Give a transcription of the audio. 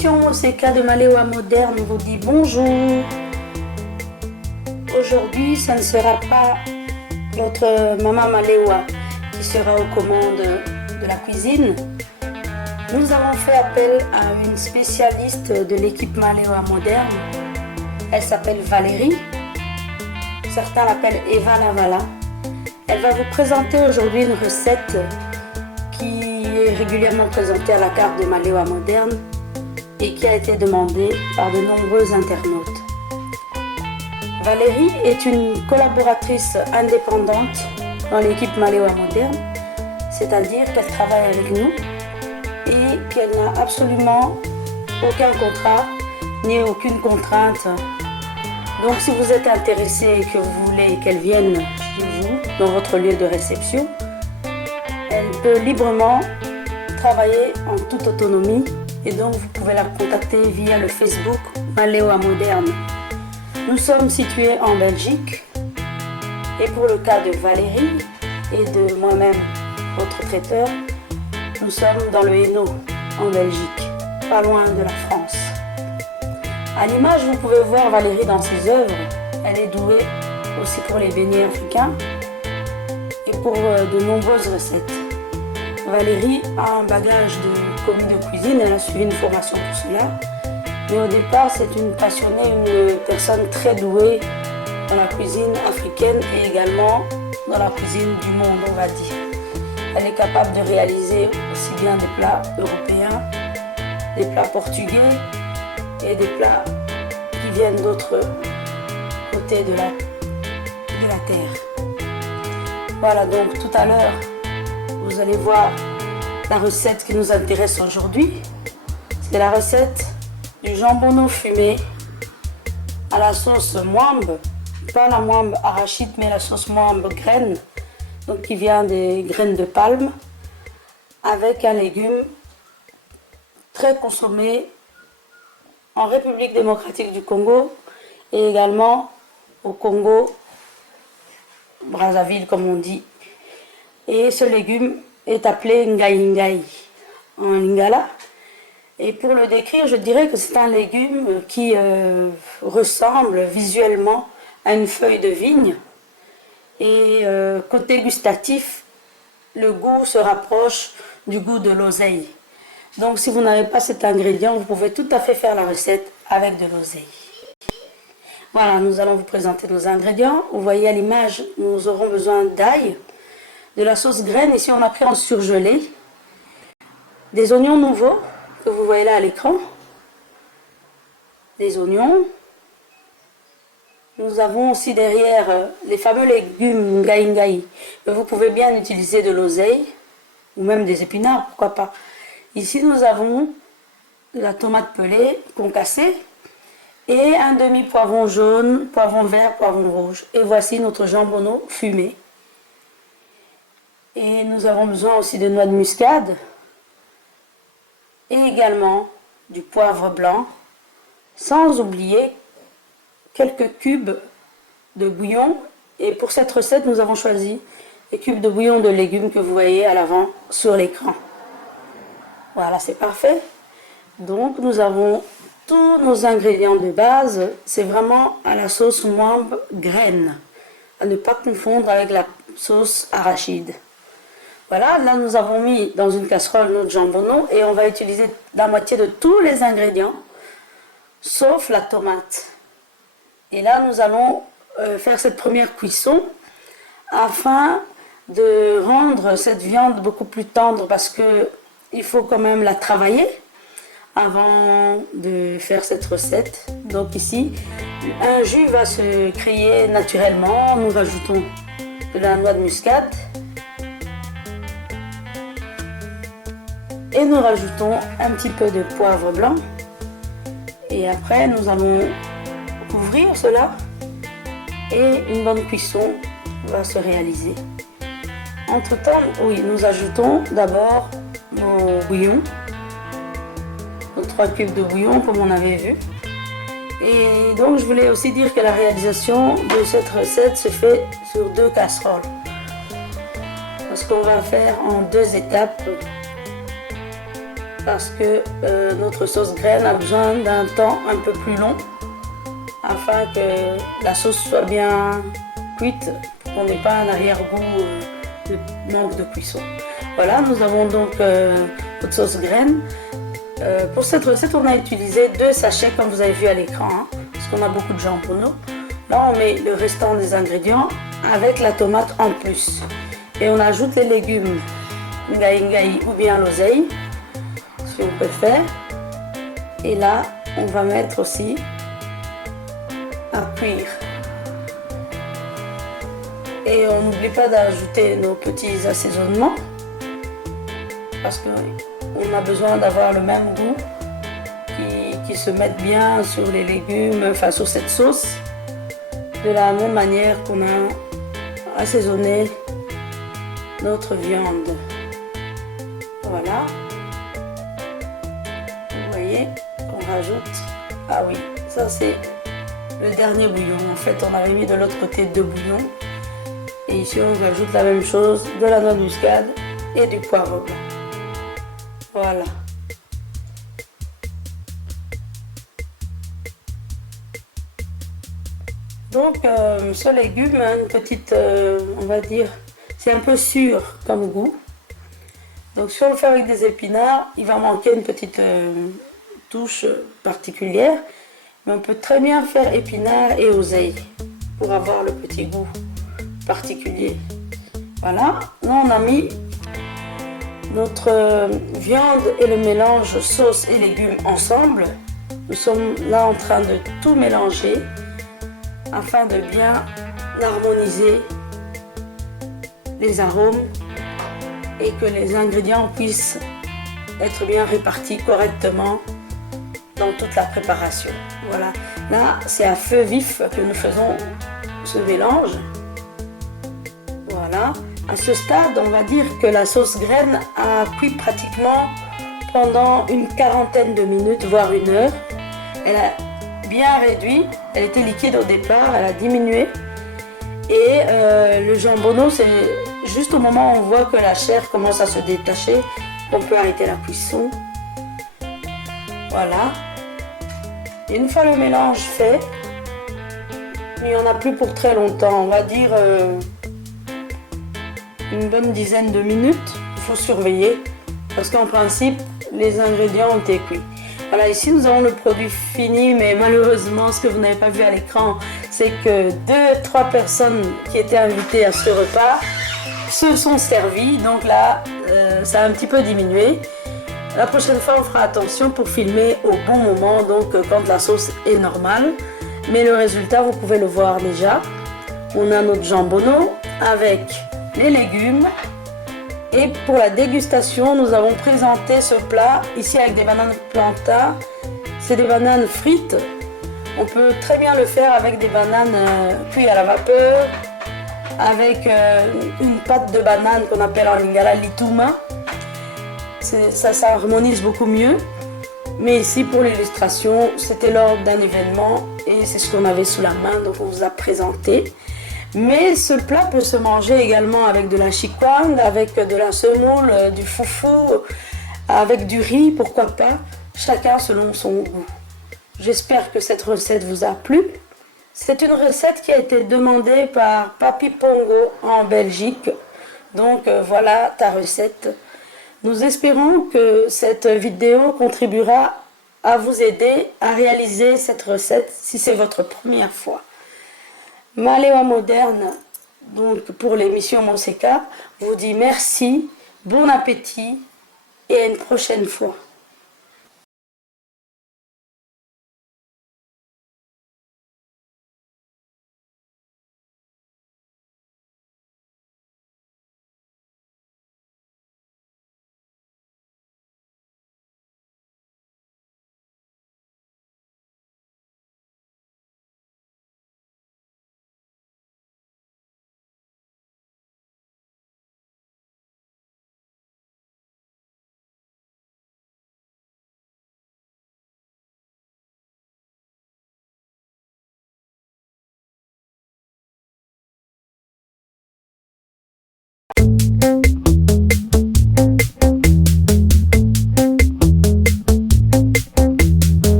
l'émission Oseka de Malewa Moderne vous dit bonjour. Aujourd'hui, ça ne sera pas notre maman Malewa qui sera aux commandes de la cuisine. Nous avons fait appel à une spécialiste de l'équipe Malewa Moderne. Elle s'appelle Valérie. Certains l'appellent Eva Lavala. Elle va vous présenter aujourd'hui une recette qui est régulièrement présentée à la carte de Malewa Moderne et qui a été demandée par de nombreux internautes. Valérie est une collaboratrice indépendante dans l'équipe Malewa Moderne, c'est-à-dire qu'elle travaille avec nous et qu'elle n'a absolument aucun contrat ni aucune contrainte. Donc si vous êtes intéressé et que vous voulez qu'elle vienne chez vous, dans votre lieu de réception, elle peut librement travailler en toute autonomie et donc vous pouvez la contacter via le Facebook Malewa Moderne. Nous sommes situés en Belgique et pour le cas de Valérie et de moi-même, votre traiteur, nous sommes dans le Hainaut en Belgique, pas loin de la France. À l'image, vous pouvez voir Valérie dans ses œuvres. Elle est douée aussi pour les beignets africains et pour de nombreuses recettes. Valérie a un bagage de commis de cuisine, elle a suivi une formation pour cela. Mais au départ, c'est une passionnée, une personne très douée dans la cuisine africaine et également dans la cuisine du monde, on va dire. Elle est capable de réaliser aussi bien des plats européens, des plats portugais et des plats qui viennent d'autres côtés de la terre. Voilà, donc tout à l'heure, vous allez voir la recette qui nous intéresse aujourd'hui. C'est la recette du jambonneau fumé à la sauce moambe, pas la moambe arachide, mais la sauce moambe graine, donc qui vient des graines de palme, avec un légume très consommé en République démocratique du Congo et également au Congo, Brazzaville comme on dit. Et ce légume est appelé ngai ngai en lingala. Et pour le décrire, je dirais que c'est un légume qui ressemble visuellement à une feuille de vigne. Et côté gustatif, le goût se rapproche du goût de l'oseille. Donc si vous n'avez pas cet ingrédient, vous pouvez tout à fait faire la recette avec de l'oseille. Voilà, nous allons vous présenter nos ingrédients. Vous voyez à l'image, nous aurons besoin d'ail, de la sauce graine, ici on a pris en surgelé, des oignons nouveaux, que vous voyez là à l'écran, des oignons. Nous avons aussi derrière les fameux légumes ngai ngai. Vous pouvez bien utiliser de l'oseille, ou même des épinards, pourquoi pas. Ici nous avons de la tomate pelée concassée, et un demi-poivron jaune, poivron vert, poivron rouge. Et voici notre jambonneau fumé. Et nous avons besoin aussi de noix de muscade et également du poivre blanc, sans oublier quelques cubes de bouillon. Et pour cette recette, nous avons choisi les cubes de bouillon de légumes que vous voyez à l'avant sur l'écran. Voilà, c'est parfait. Donc nous avons tous nos ingrédients de base, c'est vraiment à la sauce moambe graine, à ne pas confondre avec la sauce arachide. Voilà, là nous avons mis dans une casserole notre jambonneau et on va utiliser la moitié de tous les ingrédients, sauf la tomate. Et là nous allons faire cette première cuisson afin de rendre cette viande beaucoup plus tendre parce que il faut quand même la travailler avant de faire cette recette. Donc ici, un jus va se créer naturellement. Nous rajoutons de la noix de muscade et nous rajoutons un petit peu de poivre blanc. Et après, nous allons couvrir cela et une bonne cuisson va se réaliser. Entre-temps, oui, nous ajoutons d'abord nos bouillons. 3 cubes de bouillon comme on avait vu. Et donc je voulais aussi dire que la réalisation de cette recette se fait sur 2 casseroles. Parce qu'on va faire en 2 étapes parce que notre sauce graine a besoin d'un temps un peu plus long afin que la sauce soit bien cuite, pour qu'on n'ait pas un arrière-goût de manque de cuisson. Voilà, nous avons donc notre sauce graine. Pour cette recette, on a utilisé 2 sachets comme vous avez vu à l'écran, hein, parce qu'on a beaucoup de jambonneau. Là, on met le restant des ingrédients avec la tomate en plus. Et on ajoute les légumes, ngai ou bien l'oseille, si on préfère. Et là, on va mettre aussi à cuire. Et on n'oublie pas d'ajouter nos petits assaisonnements, parce qu'on a besoin d'avoir le même goût qui se mette bien sur les légumes, enfin sur cette sauce, de la même manière qu'on a assaisonné notre viande. Voilà. Vous voyez, on rajoute. Ah oui, ça c'est le dernier bouillon. En fait, on avait mis de l'autre côté 2 bouillons. Et ici, on rajoute la même chose, de la noix de muscade et du poivre blanc. Voilà. Donc, ce légume a une petite, on va dire, c'est un peu sûr comme goût. Donc, si on le fait avec des épinards, il va manquer une petite touche particulière. Mais on peut très bien faire épinards et oseille pour avoir le petit goût particulier. Voilà. Là, on a mis notre viande et le mélange sauce et légumes ensemble. Nous sommes là en train de tout mélanger afin de bien harmoniser les arômes et que les ingrédients puissent être bien répartis correctement dans toute la préparation. Voilà, là c'est à feu vif que nous faisons ce mélange. Voilà, à ce stade on va dire que la sauce graine a cuit pratiquement pendant une quarantaine de minutes, voire 1 heure. Elle a bien réduit, elle était liquide au départ, elle a diminué. Et le jambonneau, c'est juste au moment où on voit que la chair commence à se détacher qu'on peut arrêter la cuisson. Voilà. Et une fois le mélange fait, il n'y en a plus pour très longtemps, on va dire une bonne dizaine de minutes. Il faut surveiller parce qu'en principe, les ingrédients ont été cuits. Voilà, ici nous avons le produit fini, mais malheureusement, ce que vous n'avez pas vu à l'écran, c'est que 2-3 personnes qui étaient invitées à ce repas se sont servies. Donc là, ça a un petit peu diminué. La prochaine fois, on fera attention pour filmer au bon moment, donc quand la sauce est normale. Mais le résultat, vous pouvez le voir déjà. On a notre jambonneau avec les légumes. Et pour la dégustation, nous avons présenté ce plat ici avec des bananes plantain. C'est des bananes frites. On peut très bien le faire avec des bananes cuites à la vapeur, avec une pâte de banane qu'on appelle en lingala lituma. Ça harmonise beaucoup mieux. Mais ici, pour l'illustration, c'était lors d'un événement et c'est ce qu'on avait sous la main, donc on vous a présenté. Mais ce plat peut se manger également avec de la chikwang, avec de la semoule, du foufou, avec du riz, pourquoi pas, chacun selon son goût. J'espère que cette recette vous a plu. C'est une recette qui a été demandée par Papi Pongo en Belgique. Donc voilà ta recette. Nous espérons que cette vidéo contribuera à vous aider à réaliser cette recette si c'est votre première fois. Malewa Moderne, donc pour l'émission Monseka, vous dit merci, bon appétit et à une prochaine fois.